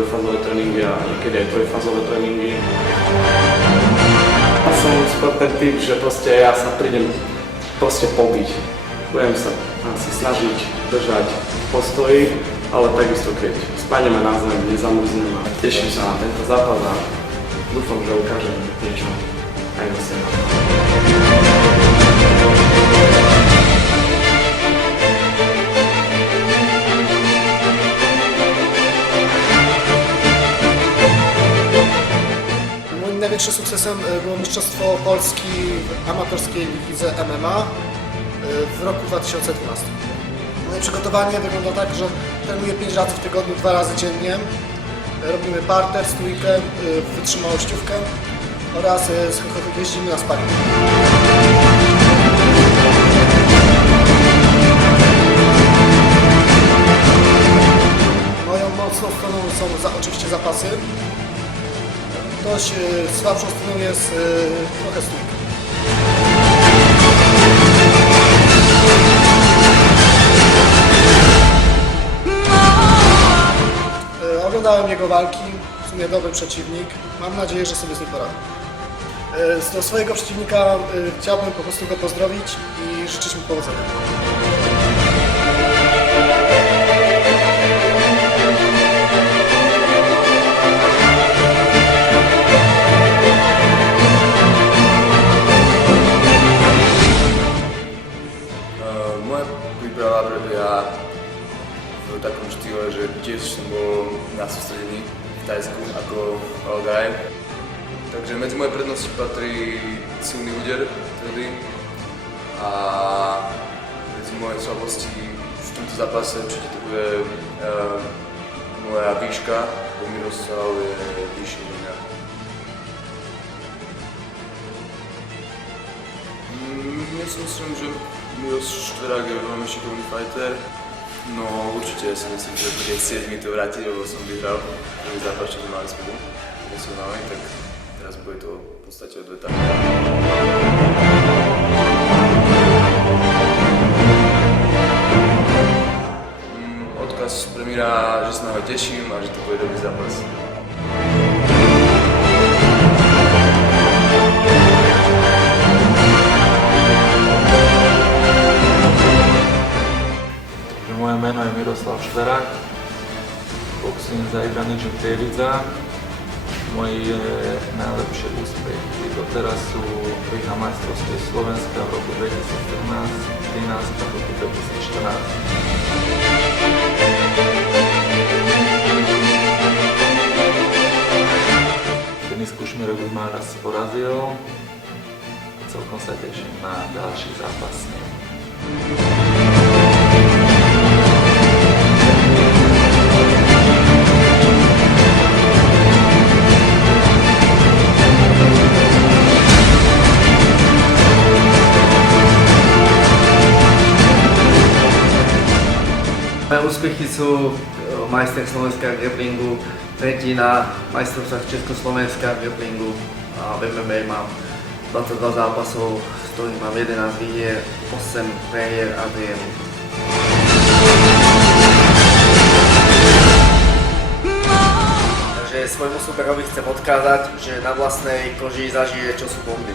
dvojfázové tréningy a niekedy aj trojfázové tréningy. Ja som skôr ten typ, že proste ja sa prídem pobiť. Budem sa asi snažiť držať v postoji, ale takisto keď spadneme na zem, nezamrznem a teším sa na tento zápas a dúfam, že ukážem niečo aj do seba. Największym sukcesem było Mistrzostwo Polski w amatorskiej lidze MMA w roku 2012. Moje przygotowanie wygląda tak, że trenuję 5 razy w tygodniu, 2 razy dziennie. Robimy parter, stójkę, wytrzymałościówkę oraz jeździmy na sparing. Moją mocną stroną są oczywiście zapasy. Dość słabszą stroną jest trochę stójka. Oglądałem jego walki, w sumie dobry przeciwnik. Mam nadzieję, że sobie z nim poradzę. Do swojego przeciwnika chciałbym po prostu go pozdrowić i życzyć mu powodzenia. Moja príprava prebieha v takom štýle, že tiež som bol na sústredení v Tajsku ako All-Guy. Takže medzi moje prednosti patrí silný úder vtedy a medzi moje slabosti v tomto zápase určite to bude moja výška, bo Miroslav je vyšší než mňa. Ja si myslím, že Miros Štverák je veľmi šikovný fighter. No určite si myslím, že bude chcieť mi to vrátiť, lebo som vyhral prvý zápas, čo sme mali spolu profesionálne, tak teraz bude to v podstate odveta. Odkaz pre Mira, že sa na ho teším a že to bude dobrý zápas. Moje meno je Miroslav Štverák, boxujem za Ibraničom Prievidza. Moje najlepšie úspechy doteraz sú Liga majstrovstiev Slovenska v roku 2013, 2013 a v roku 2014. Denisku Šmirovu ma raz porazil a celkom sa teším na ďalší zápas s ním. Moje úspechy sú majster Slovenska v grapplingu, tretí na majstrovstvách Československa v grapplingu a v MMA mám 22 zápasov, z ktorých mám 11 výhier, 8 prehier a 3 remízy. Takže svojmu superovi chcem odkázať, že na vlastnej koži zažije, čo sú bomby.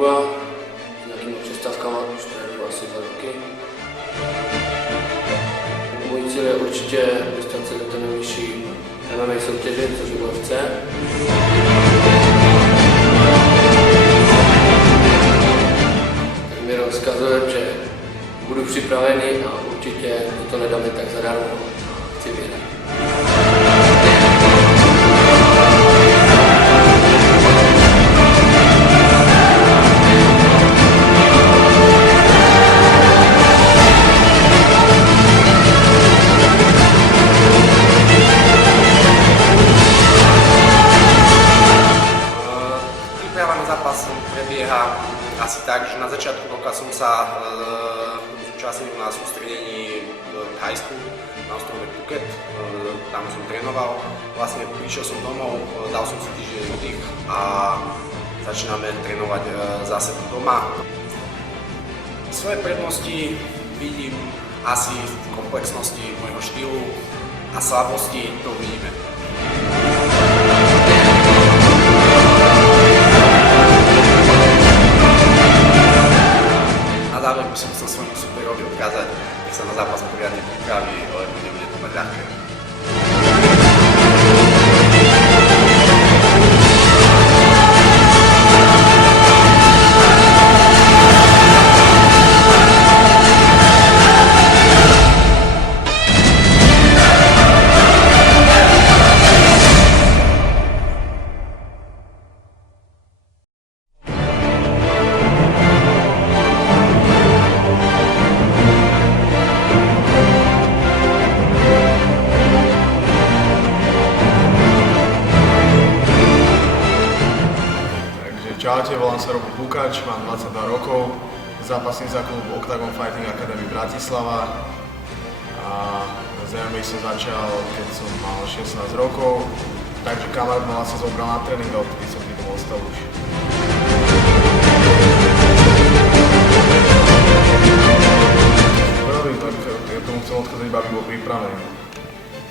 S nějakými přestávkami, už to je asi 2 roky. Můj cíl je určitě dostat se do té nejvyšší MMA soutěže, což je UFC. Tak mi rozkazuje, že budu připravený a určitě to nedáme tak zadarmo. Chci vyhrát. Prebieha asi tak, že na začiatku roka som sa zúčastnil na sústredení v Thajsku na ostrove Phuket. Tam som trénoval. Vlastne prišiel som domov, dal som si týždeň oddych a začíname trénovať zase doma. Svoje prednosti vidím asi v komplexnosti môjho štýlu a slabosti to uvidíme. Na záver by som chcel svojmu superovi odkázať, nech sa na zápas poriadne pripraví, lebo nebude to mať ľahké. Čaute, volám sa Robo Pukač, mám 22 rokov, zápasím za klub Octagon Fighting Academy Bratislava a z MMA som začal, keď som mal 16 rokov, takže kamarát ma sa zobral na tréning a odtedy som týmto ostal už. Veľmi, tak ja tomu chcem odkázať, iba aby bol pripravený.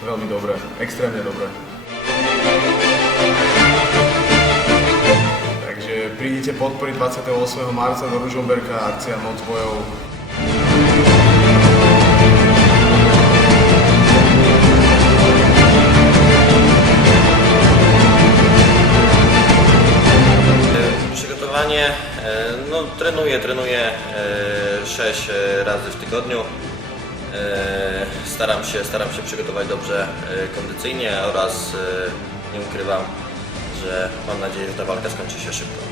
Veľmi dobre, extrémne dobre. Prídite podporiť 28. marca do Ružomberka, akcia Noc bojov. Przygotowanie, no trenuję 6 razy w tygodniu. Staram się przygotować dobrze kondycyjnie oraz nie ukrywam, że mam nadzieję, że ta walka skończy się szybko.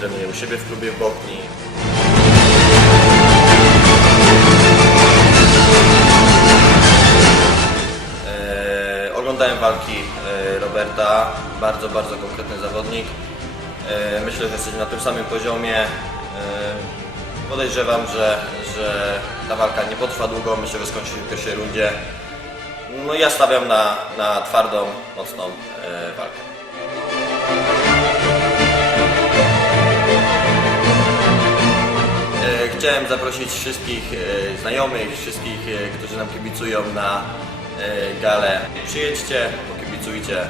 Trenuję u siebie w klubie w Bochni. Oglądałem walki Roberta, bardzo konkretny zawodnik. Myślę, że jesteśmy na tym samym poziomie. Podejrzewam, że ta walka nie potrwa długo, myślę, że skończy się w pierwszej rundzie. No ja stawiam na twardą, mocną walkę. Chciałem zaprosić wszystkich znajomych, wszystkich, którzy nam kibicują na galę. Przyjedźcie, pokibicujcie,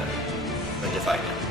będzie fajnie.